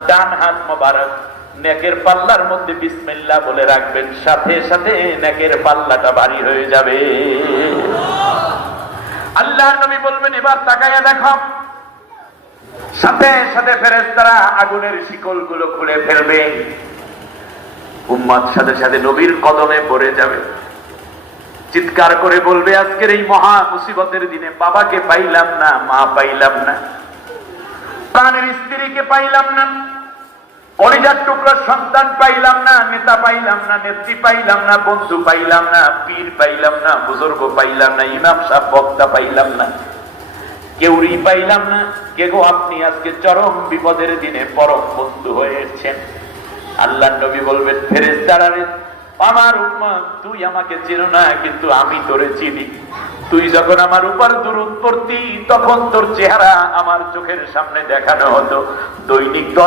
ডান হাত মোবারক নেকের পাল্লার মধ্যে বিসমিল্লাহ বলে রাখবেন, সাথে সাথে নেকের পাল্লাটা ভারী হয়ে যাবে। আল্লাহর নবী বলবেন, এবার তাকায়া দেখো। সাথে সাথে ফেরেশতারা আগুনের শিকল গুলো খুলে ফেলবে। উম্মত সাথে সাথে নবীর কদমে পড়ে যাবে, চিৎকার করে বলবে, আজকের এই মহা মুসিবতের দিনে বাবাকে পাইলাম না, মা পাইলাম না, প্রাণের স্ত্রীকে পাইলাম না, কলিজার টুকরার সন্তান পাইলাম না, নেতা পাইলাম না, নেত্রী পাইলাম না, বন্ধু পাইলাম না, পীর পাইলাম না, বুজুর্গ পাইলাম না, ইমাম সাহেব বক্তা পাইলাম না, কেউরি পাইলাম না। কে গো আপনি আজকে চরম বিপদের দিনে পরম বন্ধু হয়েছেন। আল্লাহর নবী বলবেন, ফেরেশতারা রে, আমার উম্মত, তুই আমাকে চেনো না, কিন্তু আমি তোরে চিনি। তুই যখন আমার উপর দুরূদ পড়তি, তখন তোর চেহারা আমার চোখের সামনে দেখানো হতো। দৈনিক 10